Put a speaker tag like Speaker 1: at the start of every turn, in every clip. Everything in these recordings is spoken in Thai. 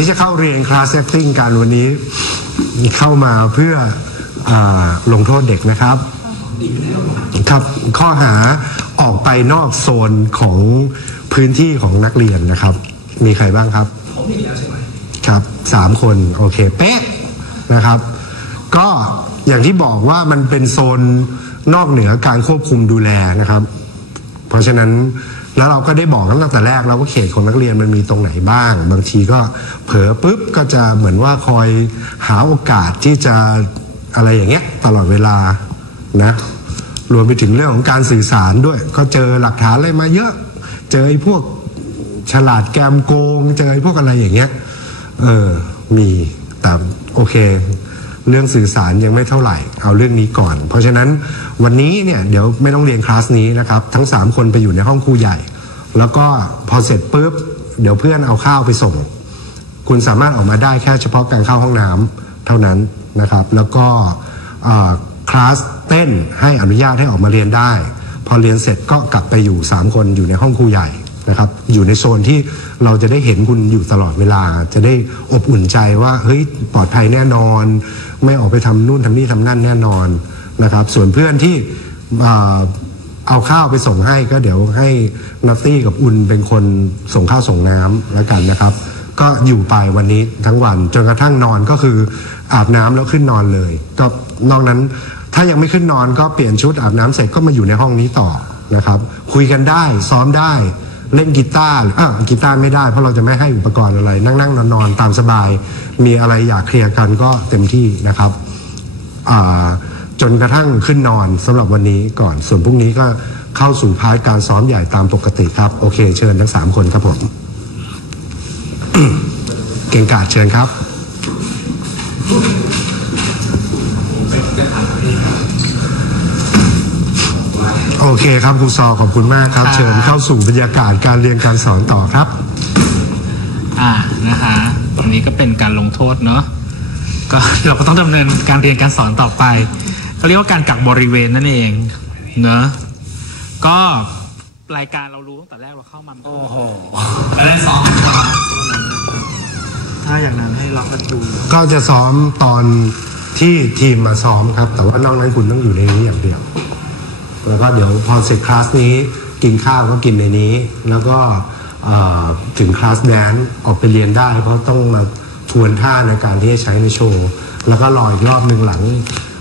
Speaker 1: ที่จะเข้าเรียนคลาส acting กันวันนี้เข้ามาเพื่ออลงโทษเด็กนะครับ ครับข้อหาออกไปนอกโซนของพื้นที่ของนักเรียนนะครับ มีใครบ้างครับ
Speaker 2: ผมมีแล้วใช่ไหม
Speaker 1: ครับสามคนโอเคเป๊ะนะครับ ก็อย่างที่บอกว่ามันเป็นโซนนอกเหนือการควบคุมดูแลนะครับ เพราะฉะนั้น แล้วเราก็ได้บอกตั้งแต่แรกแล้วว่าเขตของนักเรียนมันมีตรงไหนบ้าง บางทีก็เผลอปุ๊บก็จะเหมือนว่าคอยหาโอกาสที่จะอะไรอย่างเงี้ยตลอดเวลานะรวมไปถึงเรื่องของการสื่อสารด้วย ก็เจอหลักฐานอะไรมาเยอะ เจอไอ้พวกฉลาดแกมโกง เจอไอ้พวกอะไรอย่างเงี้ยเออมีแต่โอเค เรื่องสื่อสารยังไม่เท่าไหร่ เอาเรื่องนี้ก่อน เพราะฉะนั้นวันนี้เนี่ยเดี๋ยวไม่ต้องเรียนคลาสนี้นะครับ ทั้ง 3 คนไปอยู่ในห้องครูใหญ่ แล้วก็พอเสร็จปุ๊บเดี๋ยวเพื่อนเอาข้าวไปส่ง คุณสามารถออกมาได้แค่เฉพาะการเข้าห้องน้ำเท่านั้นนะครับ แล้วก็คลาสเต้นให้อนุญาตให้ออกมาเรียนได้ พอเรียนเสร็จก็กลับไปอยู่ 3 คนอยู่ในห้องครูใหญ่ นะครับอยู่ในโซนที่เราจะได้เห็นคุณอยู่ตลอดเวลา จะได้อบอุ่นใจว่าเฮ้ยปลอดภัยแน่นอน ไม่ออกไปทำนู่นทำนี่ทำนั่นแน่นอนนะครับส่วนเพื่อนที่เอาข้าวไปส่งให้ก็เดี๋ยวให้นัตตี้กับอุ่นเป็นคนส่งข้าวส่งน้ำแล้วกันนะครับ ก็อยู่ไปวันนี้ทั้งวันจนกระทั่งนอนก็คืออาบน้ำแล้วขึ้นนอนเลย ก็นอกนั้นถ้ายังไม่ขึ้นนอนก็เปลี่ยนชุดอาบน้ำเสร็จก็มาอยู่ในห้องนี้ต่อนะครับ คุยกันได้ซ้อมได้ เล่นกีตาร์อะกีตาร์ไม่ได้เพราะเราจะไม่ให้อุปกรณ์อะไร นั่งนั่งนอนนอนตามสบาย มีอะไรอยากเคลียร์กันก็เต็มที่นะครับจนกระทั่งขึ้นนอนสำหรับวันนี้ก่อน ส่วนพรุ่งนี้ก็เข้าสู่พาร์ทการซ้อมใหญ่ตามปกติครับ โอเค เชิญทั้งสามคนครับผม เก่งกาจเชิญครับ อเคครับครูซอขอบคุณมากครับเชิญเข้าสู่บรรยากาศการเรียนการสอนต่อครับ
Speaker 2: อ่านะคะอันนี้ก็เป็นการลงโทษเนาะก็ เราก็ต้องดำเนินการเรียนการสอนต่อไปเขาเรียกว่าการกักบริเวณนั่นเองเนอะก็รายการเรารู้ตั้งแต่แรกเราเข้ามาโอ้โหแล้วได้สอง
Speaker 3: ถ้าอย่างนั้นให้ล็อกประตู
Speaker 1: ก็จะซ้อมตอนที่ทีมมาซ้อมครับ แต่ว่านอกนั้นคุณต้องอยู่ในนี้อย่างเดียว แล้วก็เดี๋ยวพอเสร็จคลาสนี้กินข้าวก็กินในนี้ แล้วก็เอ่อถึงคลาสแดนซ์ออกไปเรียนได้ เพราะต้องมาทวนท่าในการที่จะใช้ในโชว์ แล้วก็รออีกรอบหนึ่งหลัง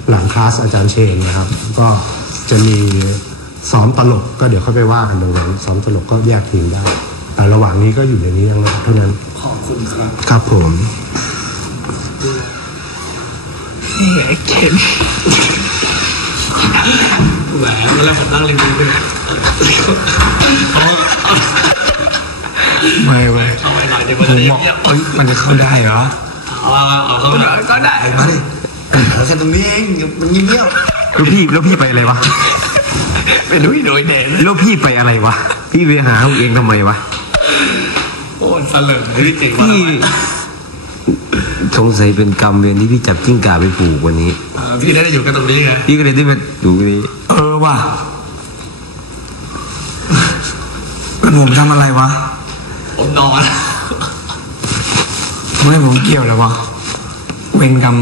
Speaker 1: หลังคลาสอาจารย์เชนนะครับ ก็จะมีซ้อมตลกก็เดี๋ยวเข้าไปว่ากันตรงนั้นซ้อมตลกก็แยกทีมได้ แต่ระหว่างนี้ก็อยู่ในนี้ทั้งนั้นเท่านั้น
Speaker 3: ขอบคุณครับ
Speaker 1: ครับผม
Speaker 2: เข็น
Speaker 3: แหมเมื่ อแรกผมนั่งริมริมเลย
Speaker 4: ไม่ไม่
Speaker 3: เอาไว้หน่อยเดี๋ยวมัน
Speaker 4: ผม
Speaker 3: จะ
Speaker 4: บอก
Speaker 3: เงียบ
Speaker 4: เอ้ยมันจะเข้าได้เหรอ
Speaker 3: เอาเอาเอาเข้าไปก็ได้
Speaker 4: มาดิ
Speaker 3: เอาแค่ตรงนี้เองมันเงียบ
Speaker 4: แล้วพี่แล้วพี่ไปอะไรวะ
Speaker 3: ๆไปดูอีโดยเด่น
Speaker 4: แล้วพี่ไปอะไรวะพี่ไปหาเอาเองทำไมวะ
Speaker 3: โอ้ยเสลิมพี่เก่งมาก
Speaker 4: พี่สงสัยเป็นกรรมเวรที่พี่จับจิ้งก่าไปผูกวันนี้
Speaker 3: เออพี่ได้อยู่กันตรงนี้ไง
Speaker 4: พี่ก็เลยได้มาดูนี้เออว่ะเป็นผมทำอะไรวะ
Speaker 3: ผมนอน
Speaker 4: ไม่ผมเกี่ยวเลยวะ เวรกรรม